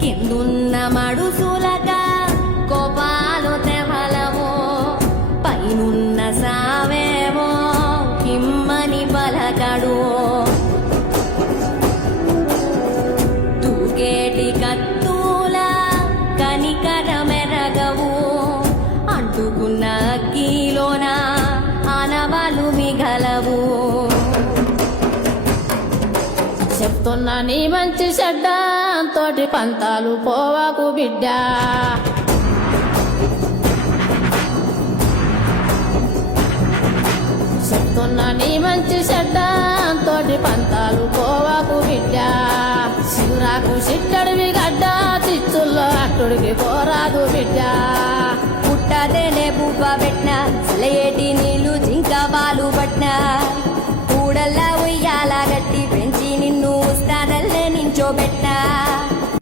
కిందున్న మడుసులక కోపాలు తెవలవో పైనున్న సావేవో కిమ్మని పలకడు తూగేటి కత్తుల కనికరమెరగవు అంటుకున్న అగ్గిలోన ఆనవాలు మిగలవు చెప్తున్నా నీ మంచి చెడ్డ తోటి పంతాలు పోవాకు బిడ్డ చెప్తున్నా నీ మంచి చెడ్డ తోటి పంతాలు పోవాకు బిడ్డ శివురాకు సిట్టడివి గడ్డ చిచ్చుల్లో అట్టుడికి పోరాదు బిడ్డ పుట్టదేనే బువ్వ పెట్టిన సెలయేటి నీళ్లు జింక బాలు పట్టిన కూడల్లా ఉయ్యాల గట్టి పెంచి నిన్ను ఉస్తాదల్లే నించోబెట్టిన